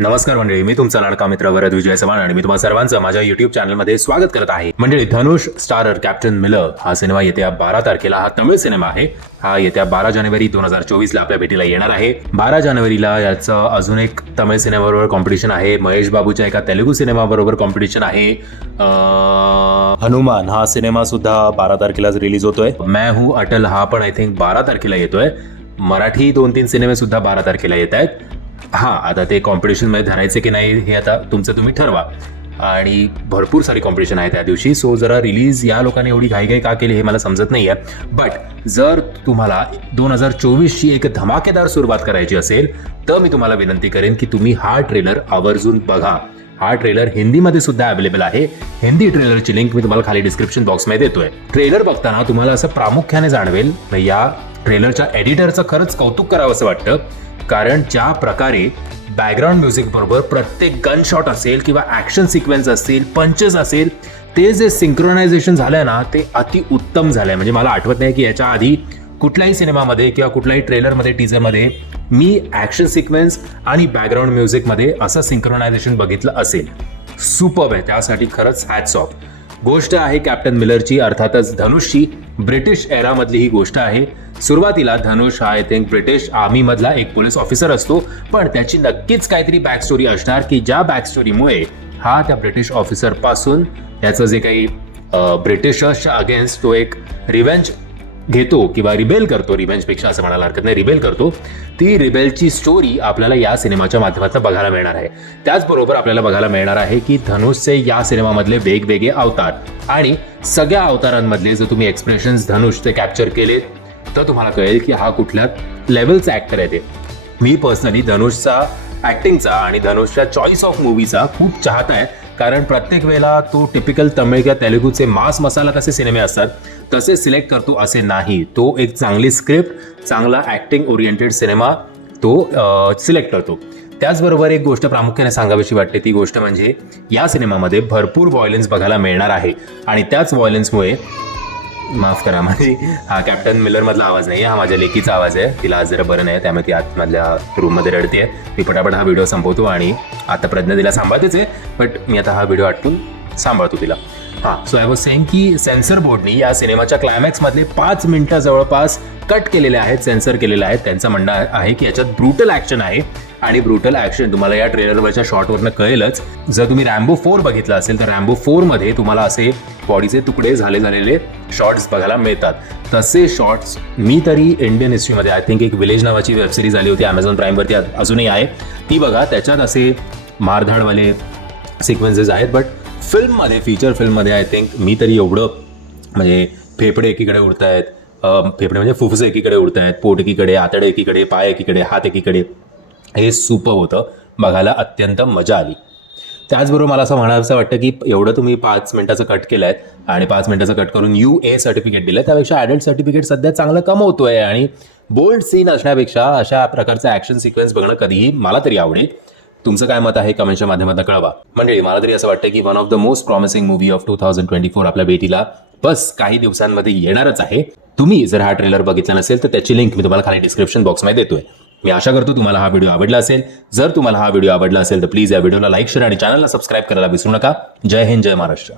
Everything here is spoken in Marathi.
नमस्कार मंडळी, मी तुमचा लाडका मित्र वरद विजय चव्हाण आणि मी तुम्हा सर्वांचं माझ्या युट्यूब चॅनलमध्ये स्वागत करत आहे. मंडळी, धनुष स्टारर कॅप्टन मिलर हा सिनेमा येत्या 12 तारखेला हा तमिळ सिनेमा आहे. हा येत्या 12 जानेवारी 2024 ला आपल्या भेटीला येणार आहे. 12 जानेवारीला याचं अजून एक तमिळ सिनेमाबरोबर कॉम्पिटिशन आहे. महेश बाबूच्या एका तेलुगू सिनेमाबरोबर कॉम्पिटिशन आहे. हनुमान हा सिनेमा सुद्धा 12 तारखेलाच रिलीज होतोय. मैं हूं अटल हा पण आय थिंक 12 तारखेला येतोय. मराठी 2-3 सिनेमे सुद्धा 12 तारखेला येत आहेत. हां, आता ते कॉम्पिटिशनमध्ये धरायचे की नाही हे आता तुमचं तुम्ही ठरवा. आणि भरपूर सारी कॉम्पिटिशन आहे त्या दिवशी. सो जरा रिलीज या लोकांनी एवढी घाई का केली हे मला समजत नाही आहे. बट जर तुम्हाला 2024ची एक धमाकेदार सुरुवात करायची असेल तर मी तुम्हाला विनंती करेन की तुम्ही हा ट्रेलर आवर्जून बघा. हा ट्रेलर हिंदीमध्ये सुद्धा अवेलेबल आहे. हिंदी ट्रेलरची लिंक मी तुम्हाला खाली डिस्क्रिप्शन बॉक्समध्ये देतोय. ट्रेलर बघताना तुम्हाला असं प्रामुख्याने जाणवेल, या ट्रेलरच्या एडिटरचं खरंच कौतुक करावं असं वाटतं. कारण ज्या प्रकारे बॅकग्राऊंड म्युझिक बरोबर प्रत्येक गन शॉट असेल किंवा ऍक्शन सिक्वेन्स असतील, पंचेस असेल, ते जे सिंक्रोनायझेशन झालंय ना ते अति उत्तम झालंय. म्हणजे मला आठवत नाही की याच्या आधी कुठल्याही सिनेमामध्ये किंवा कुठल्याही ट्रेलरमध्ये, टीजरमध्ये मी ऍक्शन सिक्वेन्स आणि बॅकग्राऊंड म्युझिकमध्ये असं सिंक्रोनायझेशन बघितलं असेल. सुपर्ब आहे. त्यासाठी खरंच हॅट्स ऑफ. गोष्ट आहे कॅप्टन मिलरची, अर्थातच धनुषची. ब्रिटिश एरामधली ही गोष्ट आहे. सुरुवातीला धनुष हा आय थिंक ब्रिटिश आर्मीमधला एक पोलीस ऑफिसर असतो, पण त्याची नक्कीच काहीतरी बॅक स्टोरी असणार की ज्या बॅक स्टोरीमुळे हा त्या ब्रिटिश ऑफिसर पासून याचं जे काही ब्रिटिशर्सच्या अगेन्स्ट तो एक रिव्हेंज घेतो किंवा रिबेल करतो, रिव्हेंजपेक्षा असं म्हणायला हरकत नाही, रिबेल करतो. ती रिबेलची स्टोरी आपल्याला या सिनेमाच्या माध्यमातून बघायला मिळणार आहे. त्याचबरोबर आपल्याला बघायला मिळणार आहे की धनुषचे या सिनेमामधले वेगवेगळे अवतार आणि सगळ्या अवतारांमधले जर तुम्ही एक्सप्रेशन्स धनुषचे कॅप्चर केलेत तर तुम्हाला कळेल की हा कुठल्या लेवलचा ऍक्टर आहे ते. मी पर्सनली धनुषचा ऍक्टिंगचा आणि धनुषच्या चॉईस ऑफ मूवीचा खूप चाहता आहे. कारण प्रत्येक वेळेला तो टिपिकल तमिळ किंवा तेलुगूचे मास मसाला कसे सिनेमे असतात तसे सिलेक्ट करतो असे नाही. तो एक चांगली स्क्रिप्ट, चांगला ऍक्टिंग ओरिएंटेड सिनेमा तो सिलेक्ट करतो. त्याचबरोबर एक गोष्ट प्रामुख्याने सांगावीशी वाटते, ती गोष्ट म्हणजे या सिनेमामध्ये भरपूर व्हायलन्स बघायला मिळणार आहे. आणि त्याच व्हायलन्समुळे, माफ करा, माझी हा कॅप्टन मिलर मधला आवाज नाही, हा माझ्या लेकीचा आवाज आहे. तिला आज जरा बरं नाही, त्यामुळे ती आतमधल्या रूममध्ये रडते. मी पटापट हा व्हिडिओ संपवतो आणि आता प्रज्ञा तिला सांभाळतेच आहे, बट मी आता हा व्हिडिओ आटपून सांभाळतो तिला. सो आय वॉज सेइंग की सेन्सर बोर्डनी या सिनेमाच्या क्लायमॅक्समधले 5 मिनिटं जवळपास कट केलेले आहेत, सेन्सर केलेले आहेत. त्यांचं म्हणणं आहे की याच्यात ब्रुटल ॲक्शन आहे आणि ब्रुटल ॲक्शन तुम्हाला या ट्रेलरवरच्या शॉटवरनं कळेलच. जर तुम्ही रॅम्बो 4 बघितलं असेल तर रॅम्बो 4 मध्ये तुम्हाला असे बॉडीचे तुकडे झालेले शॉट्स बघायला मिळतात. तसे शॉट्स मी तरी इंडियन हिस्ट्रीमध्ये आय थिंक एक विलेज नावाची वेबसिरीज आली होती Amazon प्राईमवरती, अजूनही आहे, ती बघा. त्याच्यात असे मारधाडवाले सिक्वेन्सेस आहेत. बट फिल्ममध्ये, फीचर फिल्ममध्ये आय थिंक मी तरी एवढं, म्हणजे फेफडे एकीकडे उडत आहेत, फेफडे म्हणजे फुफ्फुसे एकीकडे उडत आहेत, पोट एकीकडे, आतडे एकीकडे, पाय एकीकडे, हात एकीकडे, हे सुपर होतं. बघायला अत्यंत मजा आली. त्याचबरोबर मला असं म्हणायचं वाटतं की एवढं तुम्ही 5 मिनिटाचं कट केलं आहे आणि 5 मिनिटाचं कट करून UA सर्टिफिकेट दिलं, त्यापेक्षा ॲडल्ट सर्टिफिकेट सध्या चांगलं कमवतोय. आणि बोल्ड सीन असण्यापेक्षा अशा प्रकारचं ॲक्शन सिक्वेन्स बघणं कधीही मला तरी आवडेल. तुमचं काय मत आहे कमेंटच्या माध्यमातून कळवा. मंडळी, मला तरी असं वाटतं की one of the most promising movie of 2024 आपल्या भेटीला बस काही दिवसांमध्ये येणारच आहे. तुम्ही जर हा ट्रेलर बघितला नसेल तर त्याची लिंक मी तुम्हाला खाली डिस्क्रिप्शन बॉक्समध्ये देतोय. मी आशा करतो तुम्हाला हा व्हिडिओ आवडला असेल. जर तुम्हाला हा व्हिडिओ आवडला असेल तर प्लीज या व्हिडिओला लाईक, शेअर आणि चॅनलला सबस्क्राईब करायला विसरू नका. जय हिंद, जय महाराष्ट्र.